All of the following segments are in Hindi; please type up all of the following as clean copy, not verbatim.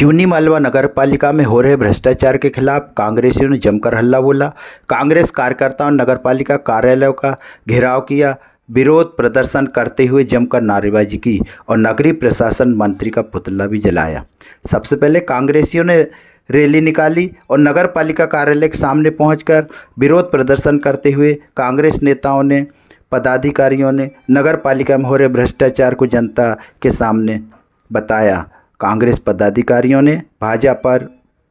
सिवनी मालवा नगर पालिका में हो रहे भ्रष्टाचार के खिलाफ कांग्रेसियों ने जमकर हल्ला बोला। कांग्रेस कार्यकर्ताओं ने नगर पालिका कार्यालयों का घेराव किया, विरोध प्रदर्शन करते हुए जमकर नारेबाजी की और नगरीय प्रशासन मंत्री का पुतला भी जलाया। सबसे पहले कांग्रेसियों ने रैली निकाली और नगर पालिका कार्यालय के सामने पहुंचकर विरोध प्रदर्शन करते हुए कांग्रेस नेताओं ने, पदाधिकारियों ने नगर पालिका में हो रहे भ्रष्टाचार को जनता के सामने बताया। कांग्रेस पदाधिकारियों ने भाजपा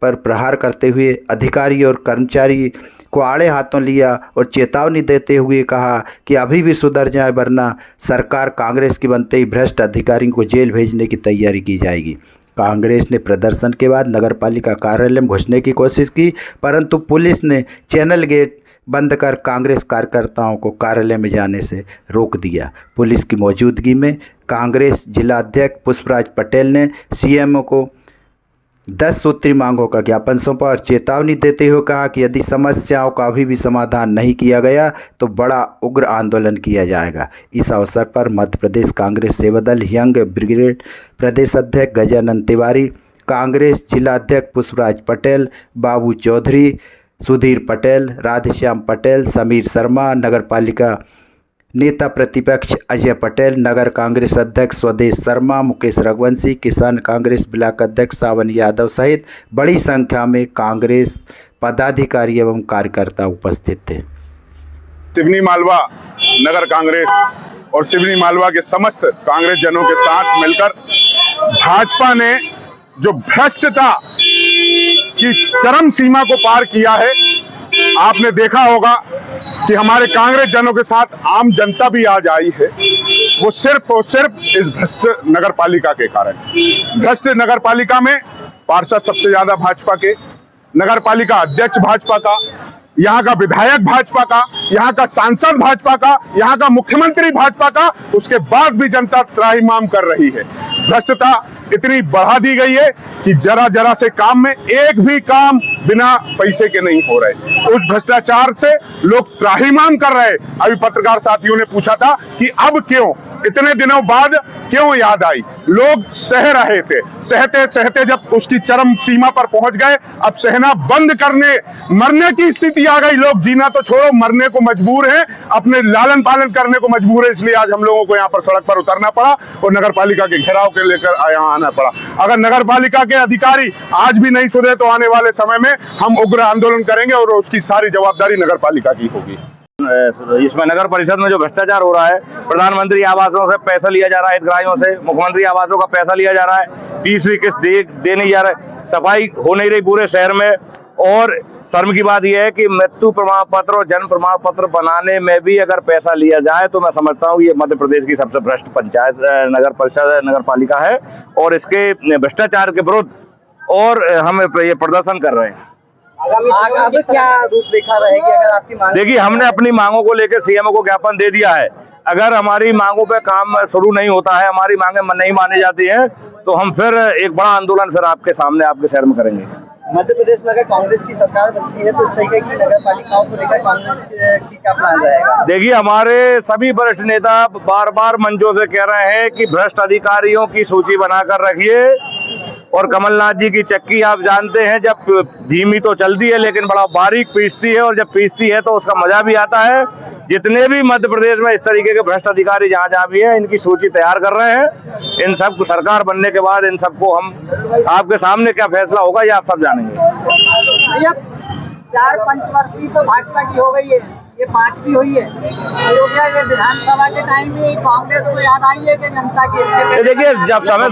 पर प्रहार करते हुए अधिकारी और कर्मचारी को आड़े हाथों लिया और चेतावनी देते हुए कहा कि अभी भी सुधर जाए, वरना सरकार कांग्रेस की बनते ही भ्रष्ट अधिकारियों को जेल भेजने की तैयारी की जाएगी। कांग्रेस ने प्रदर्शन के बाद नगरपालिका कार्यालय में घुसने की कोशिश की, परंतु पुलिस ने चैनल गेट बंद कर कांग्रेस कार्यकर्ताओं को कार्यालय में जाने से रोक दिया। पुलिस की मौजूदगी में कांग्रेस जिला अध्यक्ष पुष्पराज पटेल ने सीएमओ को 10 सूत्री मांगों का ज्ञापन सौंपा और चेतावनी देते हुए कहा कि यदि समस्याओं का अभी भी समाधान नहीं किया गया तो बड़ा उग्र आंदोलन किया जाएगा। इस अवसर पर मध्य प्रदेश कांग्रेस सेवादल यंग ब्रिगेड प्रदेश अध्यक्ष गजानन तिवारी, कांग्रेस जिला अध्यक्ष पुष्पराज पटेल, बाबू चौधरी, सुधीर पटेल, राधेश्याम पटेल, समीर शर्मा, नगर पालिका नेता प्रतिपक्ष अजय पटेल, नगर कांग्रेस अध्यक्ष स्वदेश शर्मा, मुकेश रघुवंशी, किसान कांग्रेस ब्लॉक अध्यक्ष सावन यादव सहित बड़ी संख्या में कांग्रेस पदाधिकारी एवं कार्यकर्ता उपस्थित थे। सिवनी मालवा नगर कांग्रेस और सिवनी मालवा के समस्त कांग्रेस जनों के साथ मिलकर भाजपा ने जो भ्रष्टता की चरम सीमा को पार किया है, आपने देखा होगा कि हमारे कांग्रेस जनों के साथ आम जनता भी आज आई है, वो सिर्फ और सिर्फ इस भ्रष्ट नगर पालिका के कारण। भ्रष्ट नगर पालिका में पार्षद सबसे ज्यादा भाजपा के, नगर पालिका अध्यक्ष भाजपा का, यहाँ का विधायक भाजपा का, यहाँ का सांसद भाजपा का, यहाँ का मुख्यमंत्री भाजपा का, उसके बाद भी जनता त्राहिमाम कर रही है। भ्रष्टता इतनी बढ़ा दी गई है कि जरा जरा से काम में एक भी काम बिना पैसे के नहीं हो रहे। उस भ्रष्टाचार से लोग त्राहिमाम कर रहे। अभी पत्रकार साथियों ने पूछा था कि अब क्यों, इतने दिनों बाद क्यों याद आई। लोग सह रहे थे, सहते सहते जब उसकी चरम सीमा पर पहुंच गए, अब सहना बंद करने, मरने की स्थिति आ गई। लोग जीना तो छोड़ो, मरने को मजबूर हैं, अपने लालन पालन करने को मजबूर है। इसलिए आज हम लोगों को यहाँ पर सड़क पर उतरना पड़ा और नगर पालिका के घेराव के लेकर यहाँ आना पड़ा। अगर नगर पालिका के अधिकारी आज भी नहीं सुधरे तो आने वाले समय में हम उग्र आंदोलन करेंगे और उसकी सारी जवाबदारी नगर पालिका की होगी। इसमें नगर परिषद में जो भ्रष्टाचार हो रहा है, प्रधानमंत्री आवासों से पैसा लिया जा रहा है, हितग्राहियों से मुख्यमंत्री आवासों का पैसा लिया जा रहा है, 30वीं किस्त दे नहीं जा रहा है, सफाई हो नहीं रही पूरे शहर में। और शर्म की बात यह है कि मृत्यु प्रमाण पत्र और जन्म प्रमाण पत्र बनाने में भी अगर पैसा लिया जाए तो मैं समझता हूँ ये मध्य प्रदेश की सबसे भ्रष्ट पंचायत नगर परिषद नगर पालिका है और इसके भ्रष्टाचार के विरुद्ध और हम ये प्रदर्शन कर रहे हैं। आगे क्या रूप देखा रहेगी अगर आपकी मांग? देखिए, हमने अपनी मांगों को लेकर सीएमओ को ज्ञापन दे दिया है। अगर हमारी मांगों पे काम शुरू नहीं होता है, हमारी मांगे नहीं मानी जाती हैं, तो हम फिर एक बड़ा आंदोलन फिर आपके सामने आपके शहर में करेंगे। मध्य प्रदेश में अगर कांग्रेस की सरकार बनती है तो इस तरीके की नगर पालिकाओं को लेकर कांग्रेस की क्या प्लान रहेगा? देखिए, हमारे सभी वरिष्ठ नेता बार बार मंचों से कह रहे हैं कि भ्रष्ट अधिकारियों की सूची बनाकर रखिए। और कमलनाथ जी की चक्की आप जानते हैं, जब धीमी तो चलती है लेकिन बड़ा बारीक पीसती है, और जब पीसती है तो उसका मजा भी आता है। जितने भी मध्य प्रदेश में इस तरीके के भ्रष्ट अधिकारी जहाँ जहाँ भी हैं, इनकी सूची तैयार कर रहे हैं। इन सब सरकार बनने के बाद इन सबको हम आपके सामने क्या फैसला होगा ये आप सब जानेंगे। 4 पंचवर्षीय तो भाजपा की हो गई है, ये 5वीं हुई है। अयोध्या ये विधानसभा के टाइम में कांग्रेस को याद आई है कि जनता की इसके। देखिए, जब समय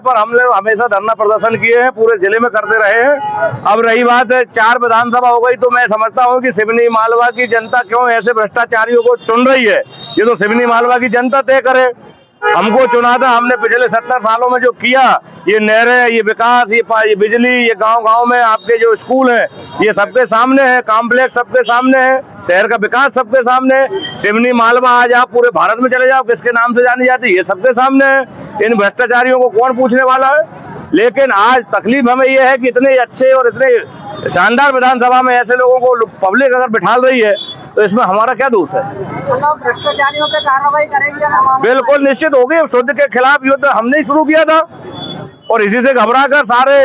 पर हम लोग हमेशा धरना प्रदर्शन किए हैं, पूरे जिले में करते रहे हैं। अब रही बात 4 विधानसभा हो गई, तो मैं समझता हूं कि सिवनी मालवा की जनता क्यों ऐसे भ्रष्टाचारियों को चुन रही है, ये तो सिवनी मालवा की जनता तय करे। हमको चुना था, हमने पिछले 70 सालों में जो किया, ये नहरें, ये विकास, ये बिजली, ये गांव-गांव में आपके जो स्कूल हैं, ये सबके सामने है, कॉम्प्लेक्स सबके सामने है, शहर का विकास सबके सामने है। सिवनी मालवा आज आप पूरे भारत में चले जाओ, किसके नाम से जानी जाती है, ये सबके सामने है। इन भ्रष्टाचारियों को कौन पूछने वाला है? लेकिन आज तकलीफ हमें यह है कि इतने अच्छे और इतने शानदार विधानसभा में ऐसे लोगों को पब्लिक अगर बिठा रही है तो इसमें हमारा क्या दोष है? भ्रष्टाचारियों पे कार्रवाई करेंगे? बिल्कुल निश्चित होगी। शुद्ध के खिलाफ युद्ध हमने शुरू किया था। और इसी से घबरा कर सारे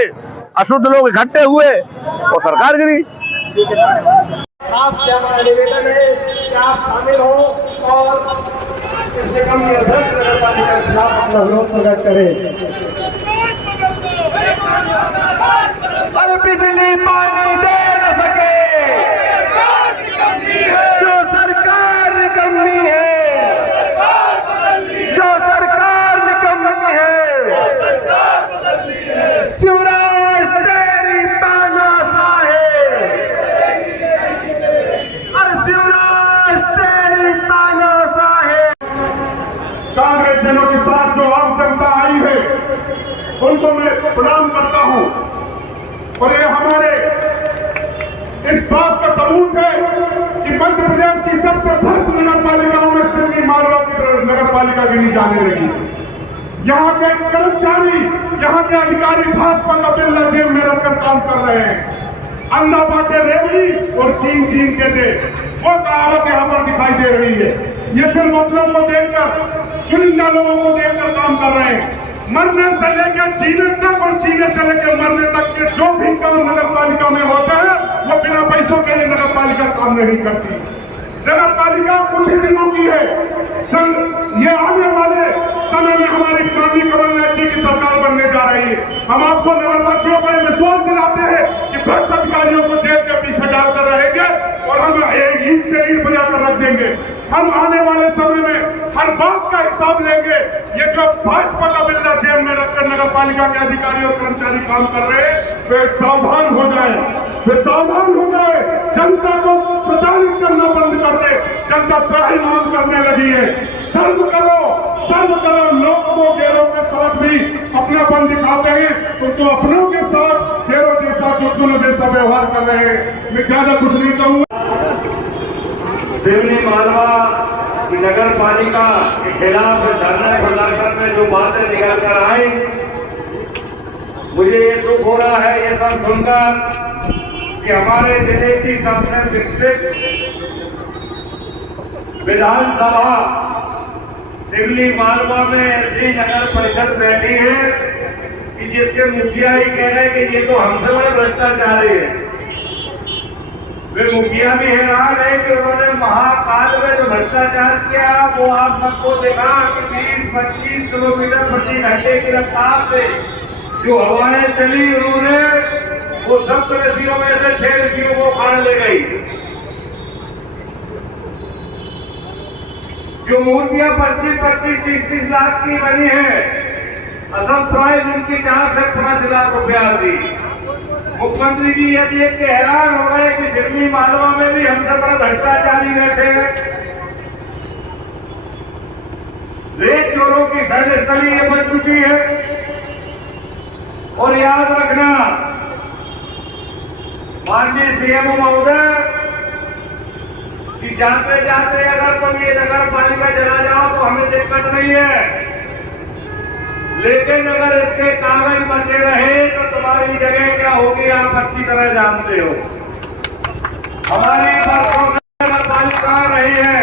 अशुद्ध लोग इकट्ठे हुए और सरकार गिरी। आपसे हमारा निवेदन है कि आप शामिल हो और इस निगम के अध्यक्ष नगर पालिका के खिलाफ अपना विरोध प्रकट करें। अरे बिजली पानी दे न सके जो सरकार निकम्मी है, जो सरकार निकम्मी है, शिवराज तेरी तानाशाही, अरे शिवराज तेरी तानाशाही। कांग्रेस जनों के साथ जो आम जनता आई है उनको मैं प्रणाम करता हूं और ये हमारे इस बात का सबूत है कि मध्य प्रदेश की सबसे भ्रष्ट नगर पालिकाओं में सिवनी मालवा की नगर पालिका गिनी जाने लगी। यहाँ के कर्मचारी, यहाँ के अधिकारी भाजपा का बिल्ला जेब में रखकर काम कर रहे हैं। अंधा बाटे रेवड़ी और चीन के दे, वो कहावत यहाँ पर दिखाई दे रही है। ये सिर्फ बच्चों को देखकर, चुनिंदा लोगों को देखकर काम कर रहे हैं। मरने से लेकर जीने तक और जीने से लेकर मरने तक के जो भी काम नगर पालिका में होते हैं वो बिना पैसों के लिए नगर पालिका काम नहीं करती। नगर पालिका कुछ ही दिनों की है। ये आने वाले समय में हमारी क्रांति कमलनाथ जी की सरकार बनने जा रही है। हम आपको नगरवासियों को विश्वास दिलाते हैं कि भ्रष्ट अधिकारियों को जेल के पीछे डालकर रहेंगे और हम ईंट से ईंट बजाकर रख देंगे। हम आने वाले समय में हर बात का हिसाब लेंगे। ये जो भाजपा का बिल्ला जेब में रखकर नगर पालिका के अधिकारी और कर्मचारी काम कर रहे हैं वे सावधान हो जाए, वे सावधान हो जाए। जनता को प्रताड़ित करना बंद कर दे। जनता त्राही मांग करने लगी है। सर्व करो। लोग तो गैरों के साथ भी अपनापन दिखाते हैं तो अपनों के साथ गैरों के साथ दुश्मनों जैसा व्यवहार कर रहे हैं। मैं ज्यादा कुछ नहीं कहूँगा। सिवनी मालवा की नगर पालिका के खिलाफ धरना प्रदर्शन में जो बातें निकल कर आई, मुझे ये दुख हो रहा है ये सब सुनकर कि हमारे जिले की सबसे विकसित विधानसभा सिवनी मालवा में ऐसी नगर परिषद बैठी है कि जिसके मुखिया ही कह रहे हैं कि ये तो हमसे बड़े भ्रष्टाचारी है। वे मुखिया भी हैरान है कि उन्होंने महाकाल में जो भ्रष्टाचार किया वो आप सबको देखा कि 20-25 किलोमीटर प्रति घंटे की रफ्तार से जो हवाएं चली उन्होंने वो सब कृषियों में से 6 कृषियों को उखाड़ ले गई। जो मूर्तियां 25-30 लाख की बनी है, असम प्राइज उनकी 4 से 5 लाख रुपया दी। मुख्यमंत्री जी ये देख के हैरान हो गए कि सिवनी मालवा में भी हमसे बड़ा भ्रष्टाचारी बैठे हैं। रेत चोरों की शैलस्थली ये बन चुकी है। और याद रखना माननीय सीएम महोदय कि जाते जाते अगर तुम ये नगर पालिका चला जाओ तो हमें दिक्कत नहीं है, लेकिन अगर इसके कागज बचे रहे तो तुम्हारी जगह क्या होगी आप अच्छी तरह जानते हो। हमारी नगर पालिका रही है,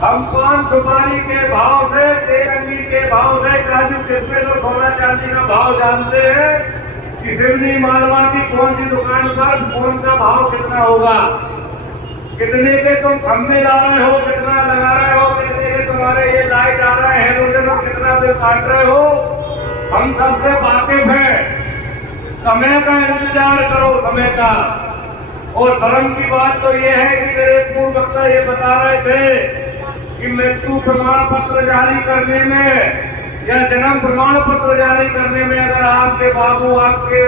हम पान सुपारी के भाव से, तेरंगी के भाव से, काजू किस्में और सोना चांदी का भाव जानते हैं कि सिवनी मालवा की कौन सी दुकान पर कौन सा भाव कितना होगा, कितने के तुम खम्भे ला रहे हो, कितना लगा रहे हो, कितने के तुम्हारे ये लाइट आ रहे हैं, उनसे तुम कितना बिल काट रहे हो, हम सबसे वाकिफ हैं। समय का इंतजार करो, समय का। और शर्म की बात तो ये है कि मेरे पूर्व वक्ता ये बता रहे थे कि मृत्यु प्रमाण पत्र जारी करने में या जन्म प्रमाण पत्र जारी करने में अगर आपके बाबू, आपके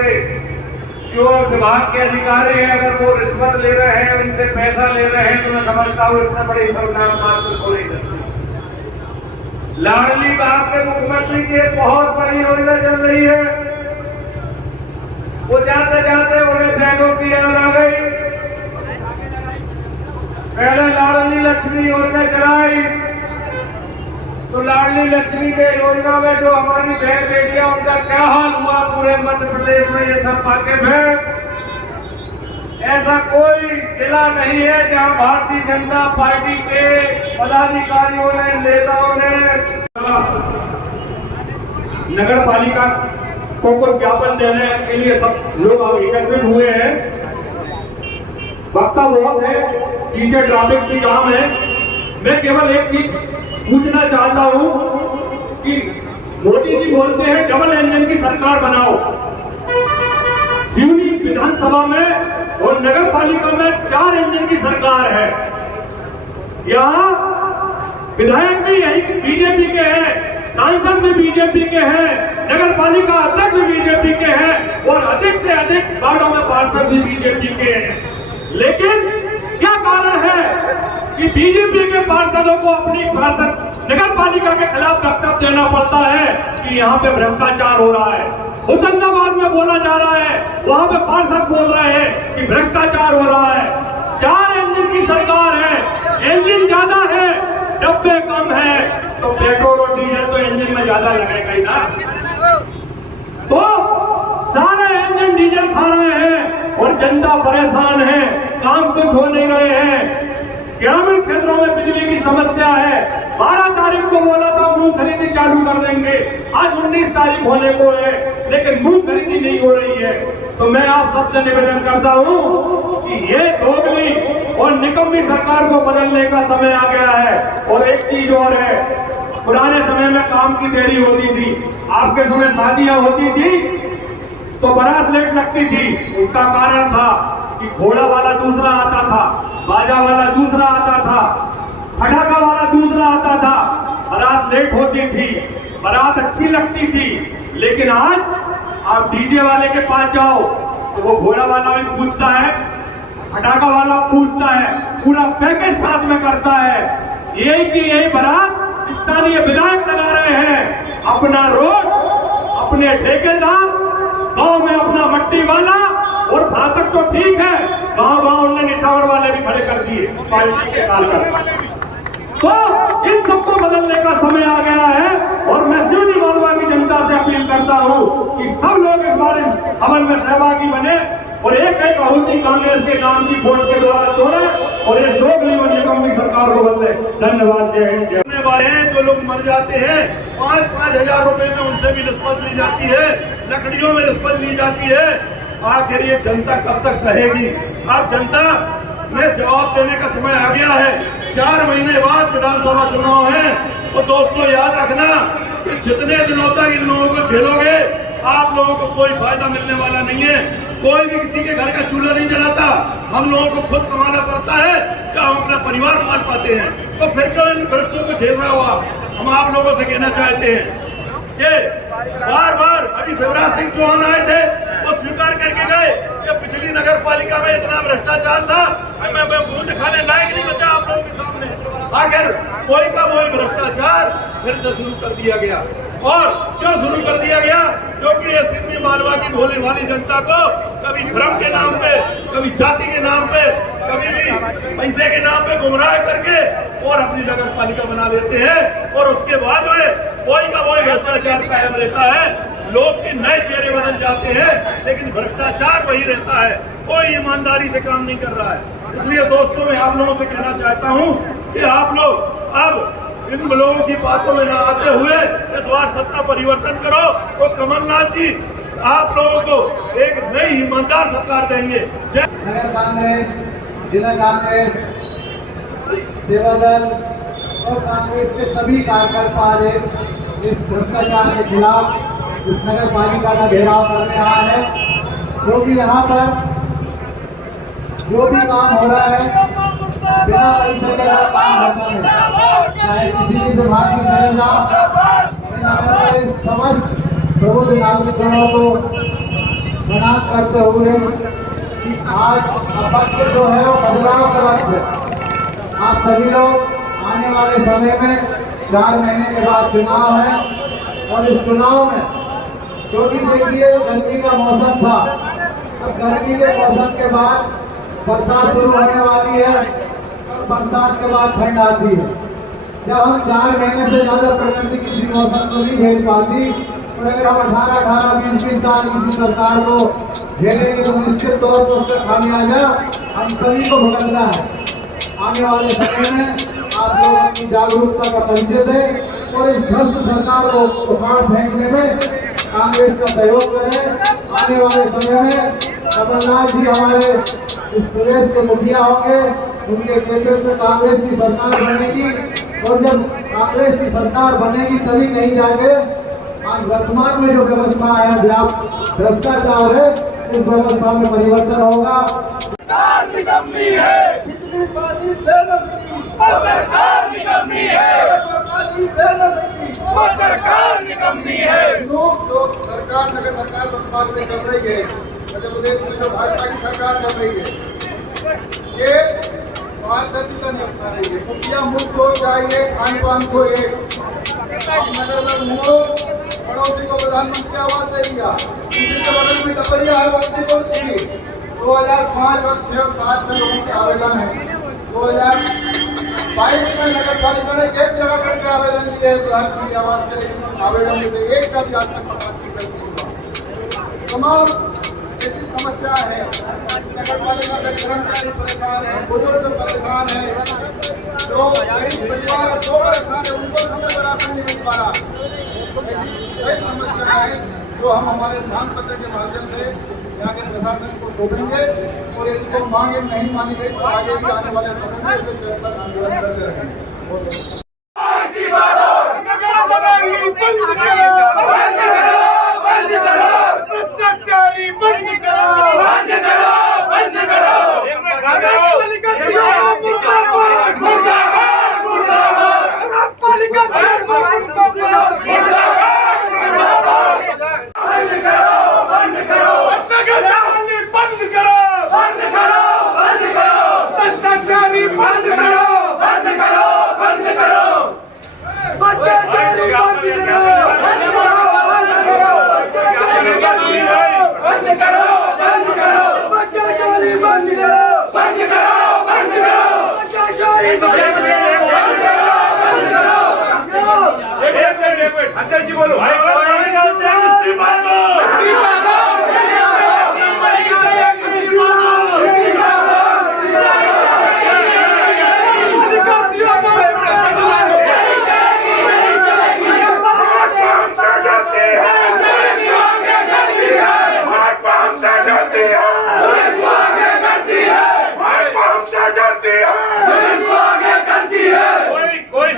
जो विभाग के अधिकारी हैं, अगर वो रिश्वत ले रहे हैं, उनसे पैसा ले रहे हैं, तो मैं समझता हूँ इससे बड़ी शर्मनाक बात बिल्कुल नहीं करती। लाडली बाप के मुख्यमंत्री की एक बहुत बड़ी योजना चल रही है, वो जाते जाते उन्हें बहनों की याद आ गई। पहले लाडली लक्ष्मी योजना चलाई तो लाडली लक्ष्मी के योजना में जो हमारी बहन बेटियां उनका क्या हाल हुआ पूरे मध्य प्रदेश में ये सब वाकिफ है। ऐसा कोई जिला नहीं है जहां भारतीय जनता पार्टी के पदाधिकारियों ने, नेताओं ने नगर पालिका को ज्ञापन देने के लिए सब लोग अब एकत्रित हुए हैं। वक्ता बहुत है, पीछे ट्रैफिक की जाम है। मैं केवल एक चीज पूछना चाहता हूं कि मोदी जी बोलते हैं डबल इंजन की सरकार बनाओ। सिवनी विधानसभा में और नगर पालिका में 4 इंजन की सरकार है। यहाँ विधायक भी यही बीजेपी के हैं, सांसद भी बीजेपी के हैं, नगर पालिका अध्यक्ष भी बीजेपी के हैं और अधिक से अधिक वार्डों में पार्षद भी बीजेपी के हैं। लेकिन क्या कारण है कि बीजेपी के पार्षदों को अपनी पार्षद नगर पालिका के खिलाफ वक्तव्य देना पड़ता है कि यहाँ पे भ्रष्टाचार हो रहा है। होशंगाबाद में बोला जा रहा है, वहां पे पार्षद बोल रहे हैं कि भ्रष्टाचार हो रहा है। 4 इंजन की सरकार है, इंजन ज्यादा है, डब्बे कम है, तो पेट्रोल और डीजल तो इंजन में ज्यादा लगेगा ही ना। तो सारे इंजन डीजल खा रहे हैं और जनता परेशान है, काम कुछ हो नहीं रहे हैं। ग्रामीण क्षेत्रों में बिजली की समस्या है। 12 तारीख को बोला था मूंग खरीदी चालू कर देंगे, आज 19 तारीख होने को है लेकिन मूंग खरीदी नहीं हो रही है। तो मैं आप सबसे निवेदन करता हूं कि ये दोगली और निकम्मी सरकार को बदलने का समय आ गया है। और एक चीज और है, पुराने समय में काम की देरी होती थी, आपके समय शादियां होती थी तो बारात लेट लगती थी। उसका कारण था कि घोड़ा वाला दूसरा आता था, बाजा वाला दूसरा आता था, पटाखा वाला दूसरा आता था, बारात लेट होती थी, बारात अच्छी लगती थी। लेकिन आज आप डीजे वाले के पास जाओ तो वो घोड़ा वाला भी पूछता है, पटाखा वाला पूछता है, पूरा पैकेज साथ में करता है। यही की यही बारात स्थानीय विधायक लगा रहे हैं, अपना रोड, अपने ठेकेदार, गांव में अपना मट्टी वाला और फाटक तो ठीक है, गांव उनने निछावर वाले भी खड़े कर दिए पार्टी के कार्यकर्ता। तो इन सबको बदलने का समय आ गया है और मैं सिवनी मालवा की जनता से अपील करता हूं कि सब लोग इस बार इस अमल में सहभागी बने और एक आहुति कांग्रेस के नाम की वोट के द्वारा तोड़े और ये दोगली और निकम्मी सरकार को बदले। धन्यवाद। जय हिंद। वाले हैं जो लोग मर जाते हैं 5-5 हजार रुपए में उनसे भी रिश्वत ली जाती है, लकड़ियों में रिश्वत ली जाती है। आखिर ये जनता कब तक सहेगी? अब जनता में जवाब देने का समय आ गया है। 4 महीने बाद विधानसभा चुनाव है। तो दोस्तों याद रखना कि जितने दिनों तक इन लोगों को झेलोगे आप लोगों को कोई फायदा मिलने वाला नहीं है। कोई भी किसी के घर का चूल्हा नहीं जलाता, हम लोगों को खुद कमाना पड़ता है क्या हम अपना परिवार पाल पाते हैं। तो फिर क्यों इन भ्रष्टों को झेल रहा हो आप? हम आप लोगों से कहना चाहते हैं कि बार बार अभी शिवराज सिंह चौहान आए थे, वो स्वीकार करके गए कि पिछली नगर पालिका में इतना भ्रष्टाचार था, मैं मुंह दिखाने लायक नहीं बचा आप लोगों के सामने। आखिर कोई का वही भ्रष्टाचार फिर से शुरू कर दिया गया। और क्यों शुरू कर दिया गया? क्योंकि ये सिवनी मालवा की भोली भाली जनता को कभी धर्म के नाम पे, कभी जाति के नाम पे, कभी भी पैसे के नाम पे गुमराह करके और अपनी नगर पालिका बना लेते हैं। और उसके बाद में कोई का वही भ्रष्टाचार कायम रहता है। लोग के नए चेहरे बदल जाते हैं लेकिन भ्रष्टाचार वही रहता है, कोई ईमानदारी से काम नहीं कर रहा है। इसलिए दोस्तों मैं आप लोगों से कहना चाहता हूँ कि आप लोग अब इन लोगों की बातों में न आते हुए इस बार सत्ता परिवर्तन करो तो कमलनाथ जी आप लोगों को एक नई ईमानदार सरकार देंगे। नगर कांग्रेस, जिला कांग्रेस, सेवा दल और कांग्रेस के सभी कार्यकर्ता आज इस भ्रष्टाचार के खिलाफ इस नगर पालिका का घेराव करने आया है। क्योंकि यहाँ पर जो भी काम हो रहा है बिना पैसे के काम होता है, चाहे किसी भी विभाग में चले जाओ, समस्त प्रबुद्ध नागरिकों को मना करते हुए कि आज वक्त जो है वो बदलाव का वक्त है। आप सभी लोग आने वाले समय में 4 महीने के बाद चुनाव है और इस चुनाव में क्योंकि देखिए गर्मी का मौसम था, अब गर्मी के मौसम के बाद बरसात शुरू होने वाली है और बरसात के बाद ठंड आती है। जब हम 4 महीने से ज्यादा प्रकृति किसी मौसम को नहीं झेल पाती और अगर हम 18-18, 20-20 साल किसी सरकार को झेलेंगे तो निश्चित तौर पर उसका खामियाजा हम सभी को भुगतना है। आने वाले समय में आप लोग अपनी जागरूकता का परिचय दें और इस भ्रष्ट सरकार को उखाड़ फेंकने में कांग्रेस का सहयोग करें। आने वाले समय में कमलनाथ जी हमारे इस प्रदेश के मुखिया होंगे, उनके नेतृत्व में कांग्रेस की सरकार बनेगी और जब कांग्रेस की सरकार बनेगी तभी कहीं जाके आज वर्तमान में जो व्यवस्था है, भ्रष्टाचार है, उस व्यवस्था में परिवर्तन होगा। सरकार निकम्मी है, बिजली पानी दे न सकी, वो सरकार निकम्मी है, पानी दे न सकी, वो सरकार निकम्मी है। जो सरकार नगर सरकार वर्तमान में चल रही है, मध्य प्रदेश में जो भाजपा की सरकार चल रही है, ये पारदर्शिता नहीं अपना रही है। मुखिया मुफ्त हो जाइए, खान पान को नगर में घूमो, पड़ोसी को प्रधानमंत्री आवास देगा, किसी के बगल में टपरिया है बच्ची को देगी। 2005 और 6 और 7 से लोगों के आवेदन है। 2022 में नगर पालिका ने एक जगह करके आवेदन दिए प्रधानमंत्री आवास के, लेकिन आवेदन में एक का भी आज तक तमाम ऐसी समस्या है। नगर पालिका के कर्मचारी परेशान है, बुजुर्ग परेशान है, जो गरीब परिवार और जो परेशान है उनको समय पर राशन नहीं मिल पा रहा। ऐसी कई समस्या है जो हम हमारे मांग पत्र के माध्यम से यहाँ के प्रशासन को सौंपेंगे और यदि वो मांगे नहीं मानी गई तो आगे भी आने वाले समय में इसे निरंतर आंदोलन करते रहेंगे। भ्रष्टाचारी बंद करो, बंद करो, बंद करो। अध्यक्ष जी बोलो।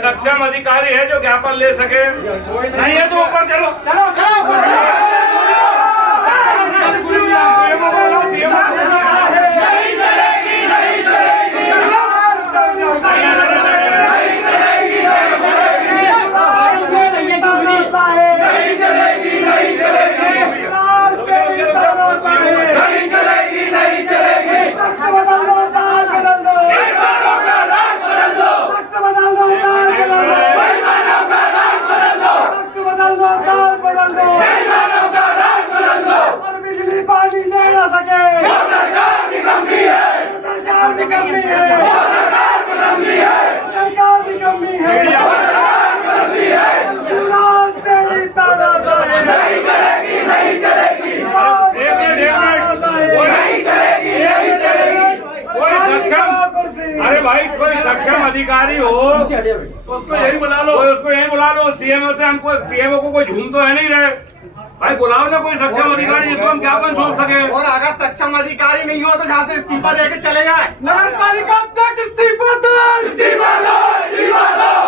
सक्षम अधिकारी है जो ज्ञापन ले सके? नहीं है तो ऊपर चलो, चलो चलो। अरे भाई कोई सक्षम अधिकारी हो उसको यही बुला लो, उसको यही बुला लो। सीएमओ से हमको, सीएमओ को कोई झूम तो है नहीं रहे भाई, बुलाओ ना कोई सक्षम अधिकारी जिसको हम ज्ञापन सौंप सके। और अगर सक्षम अधिकारी नहीं हो तो जहाँ से इस्तीफा देके चले जाए। नगर पालिका अध्यक्ष इस्तीफा दो, इस्तीफा दो, इस्तीफा दो।